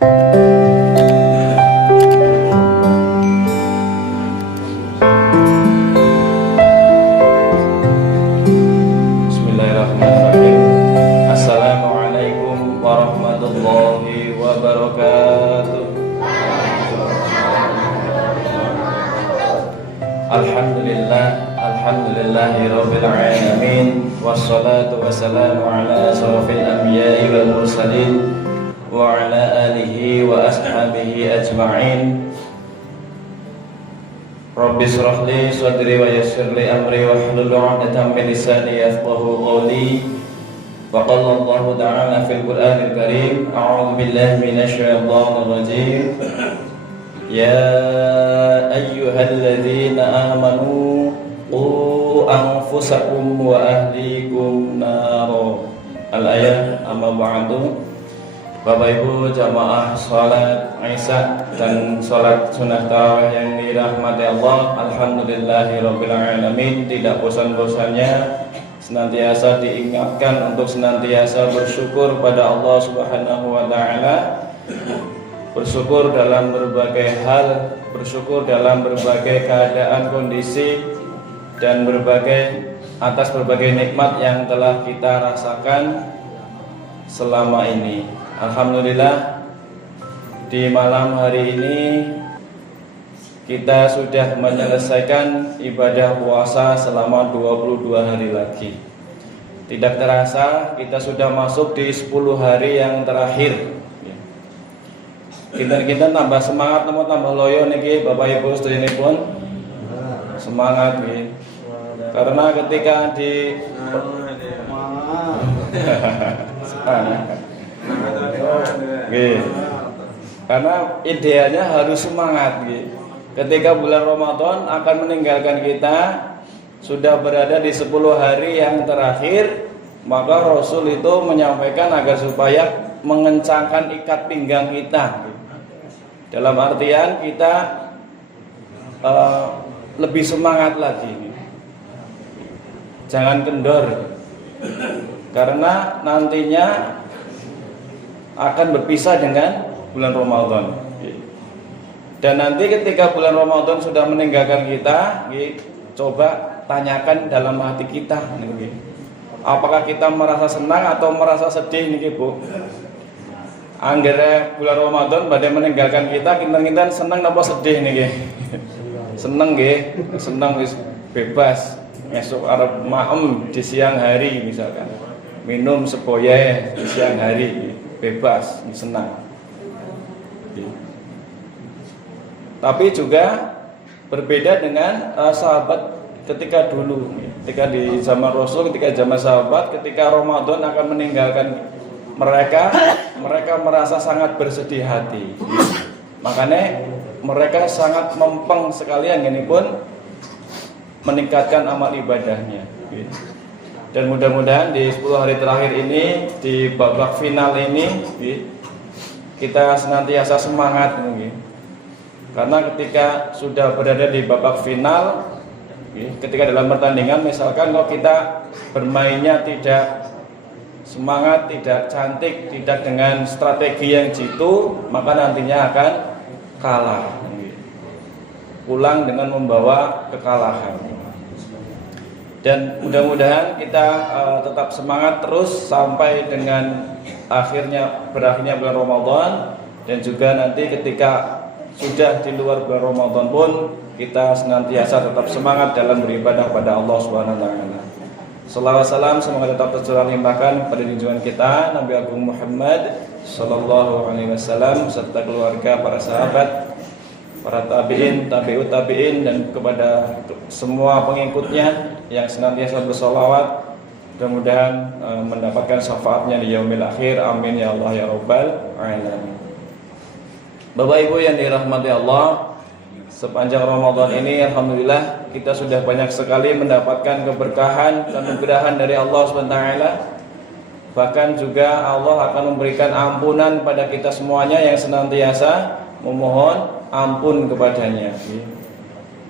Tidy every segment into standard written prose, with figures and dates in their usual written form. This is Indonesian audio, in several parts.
Bismillahirrahmanirrahim. Assalamualaikum warahmatullahi wabarakatuh. Alhamdulillahi rabbil alamin. Wassalatu wassalamu ala asrafil anbiya'i wal mursalin wa ala alihi wa ashabihi ajma'in. Rabbi shrah li sadri wa yassir li amri wahlul 'uqdatam min lisani yafqahu qawli. Wa qala Allahu ta'ala fil Qur'anil Karim, a'udzu billahi minasy syaithanir rajim. Ya ayyuhalladzina amanu qu anfusakum wa ahlikum naro. Al-ayat. Amma ba'du. Bapak Ibu jamaah salat Isya dan salat sunnah tarawih yang dirahmati Allah, alhamdulillahirabbil alamin. Tidak bosan-bosannya senantiasa diingatkan untuk senantiasa bersyukur pada Allah Subhanahu wa taala. Bersyukur dalam berbagai hal, bersyukur dalam berbagai keadaan, kondisi, dan atas berbagai nikmat yang telah kita rasakan selama ini. Alhamdulillah, di malam hari ini kita sudah menyelesaikan ibadah puasa selama 22 hari lagi. Tidak terasa kita sudah masuk di 10 hari yang terakhir. Kita tambah semangat, tambah loyo niki Bapak Ibu sedherenipun. Semangat nggih. Karena ketika di karena idealnya harus semangat gitu. Ketika bulan Ramadan akan meninggalkan kita, sudah berada di 10 hari yang terakhir, maka Rasul itu menyampaikan agar supaya mengencangkan ikat pinggang kita. Dalam artian kita lebih semangat lagi. Jangan kendor. Karena nantinya akan berpisah dengan bulan Ramadan. Dan nanti ketika bulan Ramadan sudah meninggalkan kita, coba tanyakan dalam hati kita, apakah kita merasa senang atau merasa sedih nih Bu? Anggere bulan Ramadan badai meninggalkan kita senang apa sedih nih? Senang senang bebas. Esok arep maem di siang hari misalkan, minum sepoyeh di siang hari, bebas, senang. Tapi juga berbeda dengan sahabat ketika dulu, ketika di zaman Rasul, ketika zaman sahabat, ketika Ramadan akan meninggalkan mereka merasa sangat bersedih hati. Makanya mereka sangat mempeng sekali yang ini pun meningkatkan amal ibadahnya. Dan mudah-mudahan di 10 hari terakhir ini, di babak final ini, kita senantiasa semangat. Karena ketika sudah berada di babak final, ketika dalam pertandingan misalkan kalau kita bermainnya tidak semangat, tidak cantik, tidak dengan strategi yang jitu, maka nantinya akan kalah. Pulang dengan membawa kekalahan. Dan mudah-mudahan kita tetap semangat terus sampai dengan berakhirnya bulan Ramadan, dan juga nanti ketika sudah di luar bulan Ramadan pun kita senantiasa tetap semangat dalam beribadah pada Allah Subhanahu wa taala. Shalawat salam semoga tetap tercurah limpahkan pada junjungan kita Nabi Agung Muhammad sallallahu alaihi wasallam serta keluarga, para sahabat, para tabi'in, tabi'ut tabi'in, dan kepada semua pengikutnya yang senantiasa bersolawat. Mudah-mudahan mendapatkan syafaatnya di yaumil akhir. Amin ya Allah ya Rabbal alamin. Bapak Ibu yang dirahmati Allah, sepanjang Ramadan ini alhamdulillah kita sudah banyak sekali mendapatkan keberkahan dan kemudahan dari Allah SWT. Bahkan juga Allah akan memberikan ampunan pada kita semuanya yang senantiasa memohon ampun kepadanya.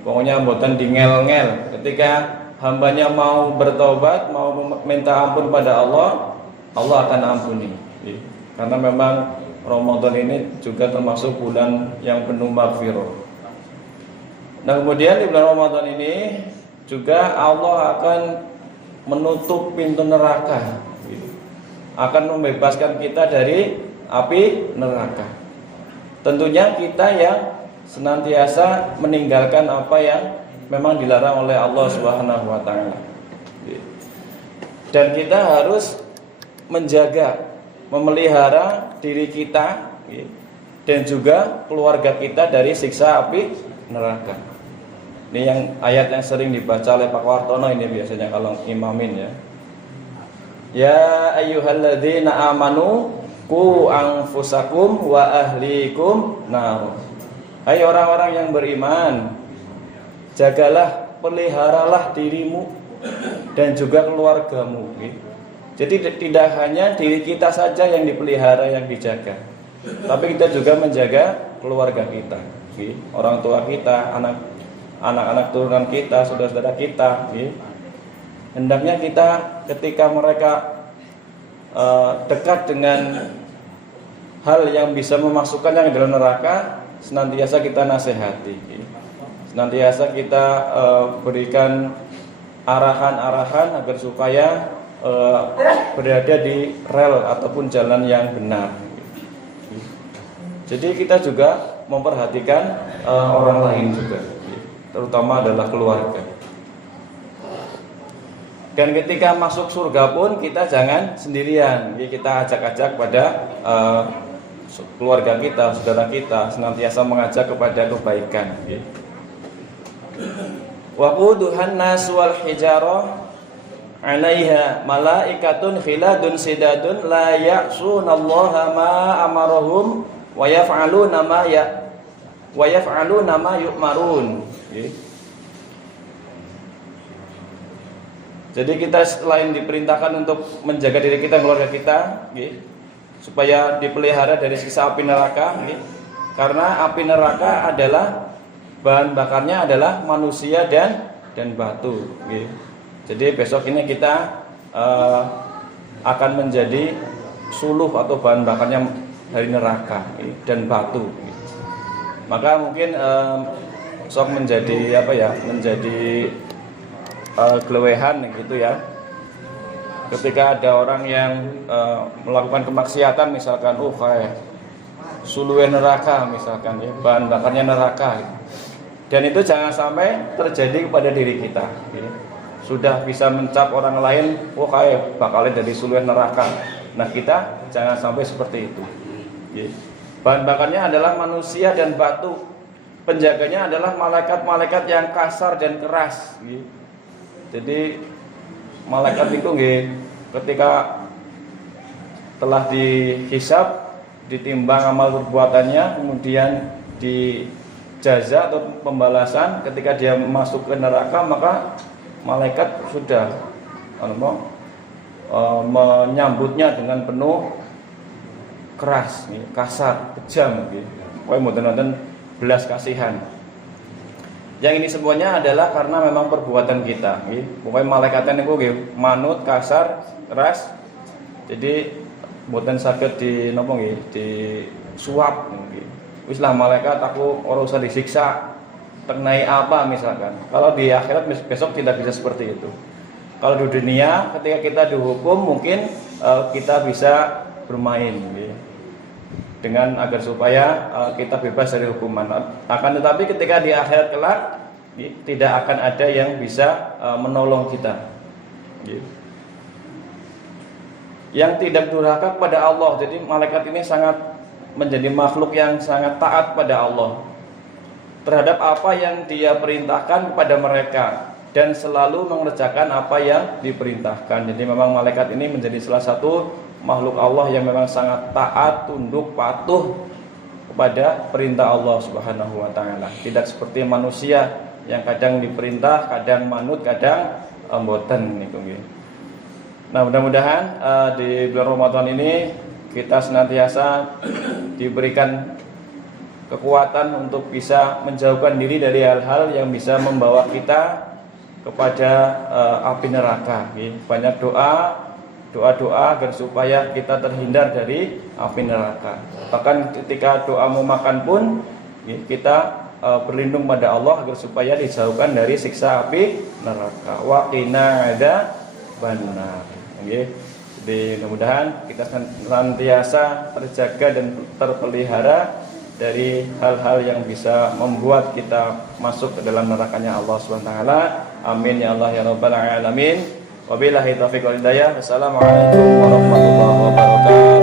Pokoknya mboten dingel-ngel. Ketika hambanya mau bertobat, mau minta ampun pada Allah, Allah akan ampuni. Karena memang Ramadan ini juga termasuk bulan yang penuh maghfirah. Nah, kemudian di bulan Ramadan ini juga Allah akan menutup pintu neraka, akan membebaskan kita dari api neraka. Tentunya kita yang senantiasa meninggalkan apa yang memang dilarang oleh Allah Subhanahu wa taala. Dan kita harus menjaga, memelihara diri kita dan juga keluarga kita dari siksa api neraka. Ini yang ayat yang sering dibaca oleh Pak Wartono ini biasanya kalau imamin ya. Ya ayyuhalladzina amanu qu anfusakum wa ahlikum nar. Hai orang-orang yang beriman, jagalah, peliharalah dirimu dan juga keluargamu. Jadi tidak hanya diri kita saja yang dipelihara, yang dijaga, tapi kita juga menjaga keluarga kita, orang tua kita, anak-anak turunan kita, saudara-saudara kita. Hendaknya kita ketika mereka dekat dengan hal yang bisa memasukkannya ke dalam neraka, senantiasa kita nasihati, senantiasa kita berikan arahan-arahan agar supaya berada di rel ataupun jalan yang benar. Jadi kita juga memperhatikan orang lain juga, terutama adalah keluarga. Dan ketika masuk surga pun kita jangan sendirian. Kita ajak-ajak pada keluarga kita, saudara kita, senantiasa mengajak kepada kebaikan. Waquduhan nas wal hijarah 'alaiha malaikatun khiladun sidadun la ya'sunallaha ma amarahum wa yaf'aluna ma yu'marun. Jadi kita selain diperintahkan untuk menjaga diri kita, keluarga kita, supaya dipelihara dari siksa api neraka, karena api neraka adalah bahan bakarnya adalah manusia dan batu. Jadi besok ini kita akan menjadi suluh atau bahan bakarnya dari neraka dan batu. Maka mungkin sok menjadi menjadi gelewehan gitu ya. Ketika ada orang yang melakukan kemaksiatan, misalkan kayak suluh neraka misalkan ya, bahan bakarnya neraka. Dan itu jangan sampai terjadi kepada diri kita. Sudah bisa mencap orang lain, kayak bakalnya dari suluh neraka. Nah, kita jangan sampai seperti itu. Bahan bakarnya adalah manusia dan batu. Penjaganya adalah malaikat-malaikat yang kasar dan keras. Jadi malaikat itu ketika telah dihisab, ditimbang amal perbuatannya, kemudian dijaza atau pembalasan, ketika dia masuk ke neraka, maka malaikat sudah menyambutnya dengan penuh keras, kasar, kejam, pokoknya mboten belas kasihan. Yang ini semuanya adalah karena memang perbuatan kita. Pokoknya malaikatnya itu manut, kasar, keras. Jadi mboten saged di suap. Wis lah malaikat aku ora usah disiksa. Tenai apa misalkan. Kalau di akhirat besok tidak bisa seperti itu. Kalau di dunia ketika kita dihukum mungkin kita bisa bermain dengan agar supaya kita bebas dari hukuman. Akan tetapi ketika di akhirat kelak tidak akan ada yang bisa menolong kita. Yang tidak durhaka kepada Allah. Jadi malaikat ini sangat menjadi makhluk yang sangat taat pada Allah terhadap apa yang dia perintahkan kepada mereka dan selalu mengerjakan apa yang diperintahkan. Jadi memang malaikat ini menjadi salah satu makhluk Allah yang memang sangat taat, tunduk, patuh kepada perintah Allah Subhanahu wa taala. Tidak seperti manusia yang kadang diperintah, kadang manut, kadang mboten niku nggih. Nah, mudah-mudahan di bulan Ramadan ini kita senantiasa diberikan kekuatan untuk bisa menjauhkan diri dari hal-hal yang bisa membawa kita kepada api neraka. Banyak doa doa-doa agar supaya kita terhindar dari api neraka. Bahkan ketika doa mau makan pun kita berlindung pada Allah agar supaya dijauhkan dari siksa api neraka. Wa qina adzabannar. Jadi mudah-mudahan kita senantiasa terjaga dan terpelihara dari hal-hal yang bisa membuat kita masuk ke dalam nerakanya Allah SWT. Amin ya Allah ya rabbal alamin. Wabillahi taufiq wal hidayah. Wassalamualaikum warahmatullahi wabarakatuh.